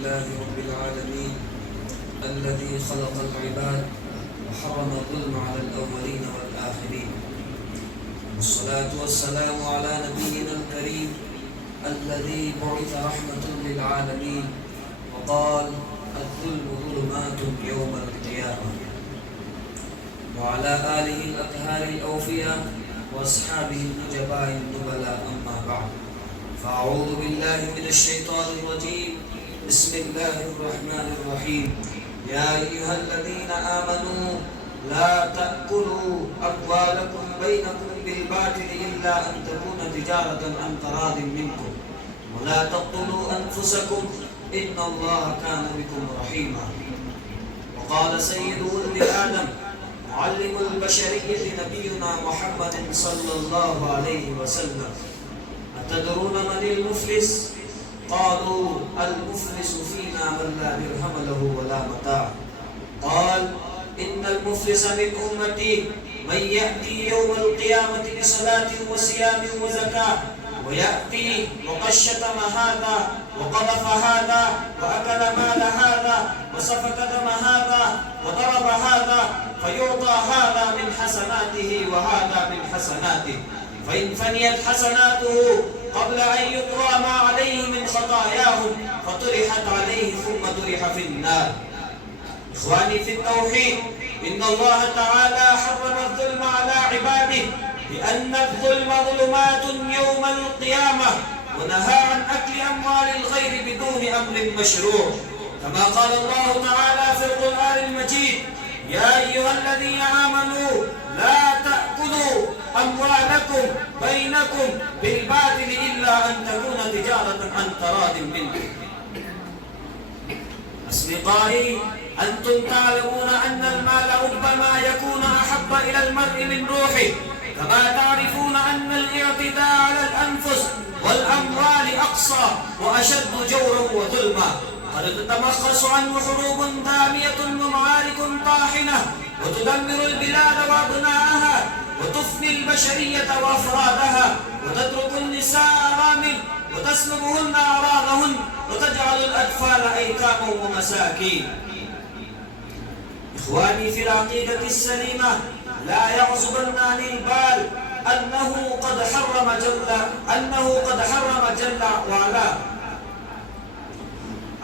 لله رب العالمين الذي خلق العباد وحرم الظلم على الأولين والآخرين، والصلاة والسلام على نبينا الكريم الذي بعث رحمة للعالمين وقال: الظلم ظلمات يوم القيامة. وعلى آله الأطهار الأوفياء وأصحابه النجباء النبلاء، أما بعد، فأعوذ بالله من الشيطان الرجيم. بسم الله الرحمن الرحيم. يا أيها الذين آمنوا لا تأكلوا أموالكم بينكم بالباطل إلا أن تكون تجارة عن تراض منكم ولا تقتلوا أنفسكم إن الله كان بكم رحيما. وقال سيد ولد آدم معلم البشرية نبينا محمد صلى الله عليه وسلم: أتدرون من المفلس؟ قالوا: المفلس فينا من لا درهم له ولا متاع. قال: إن المفلس من أمتي من يأتي يوم القيامة بصلاة وصيام وزكاة، ويأتي وقد شتم هذا وقذف هذا وأكل مال هذا وسفك دم هذا وضرب هذا، فيعطى هذا من حسناته وهذا من حسناته، فإن فنيت حسناته قبل أن يقضى ما عليه من خطاياهم فطرحت عليه ثم طرح في النار. إخواني في التوحيد، إن الله تعالى حرم الظلم على عباده لأن الظلم ظلمات يوم القيامة، ونهى عن أكل أموال الغير بدون أمر مشروع، كما قال الله تعالى في القرآن المجيد: يا أيها الذين آمنوا لا تأكلوا أموالكم بينكم بالباطل إلا أن تكون تجارة عن تراض منكم. أصدقائي، أنتم تعلمون أن المال ربما يكون أحب إلى المرء من روحه، كما تعرفون أن الاعتداء على الأنفس والأموال أقصى وأشد جورا وظلما. قد تتمخص عنه حروب دامية ومعارك طاحنة، وتدمر البلاد وأبناءها، وتفني البشرية وأفرادها، وتترك النساء أرامل، وتسلبهن أعراضهن، وتجعل الأطفال أيتاما ومساكين. إخواني في العقيدة السليمة، لا يعزبن عن البال أنه قد حرم جل وعلا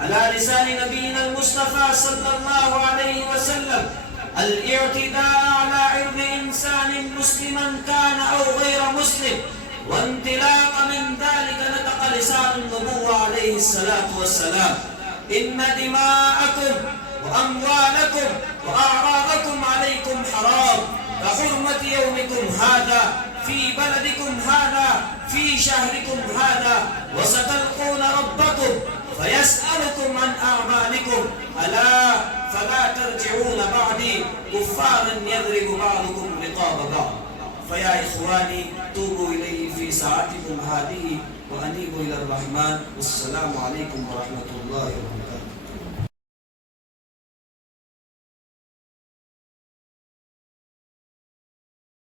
على لسان نبينا المصطفى صلى الله عليه وسلم الاعتداء على عرض إنسان مسلما كان أو غير مسلم، وانطلاق من ذلك نطق لسان النبوة عليه الصلاة والسلام: إن دماءكم وأموالكم وأعراضكم عليكم حرام كحرمة يومكم هذا في بلدكم هذا في شهركم هذا، وستلقون ربكم فيسألكم عن أعمالكم، ألا فلا ترجعون بعدي كفارا يضرب بعضكم رقاب بعض. فيا إخواني، توبوا إليه في ساعتكم هذه وأنيبوا إلى الرحمن. والسلام عليكم ورحمة الله وبركاته.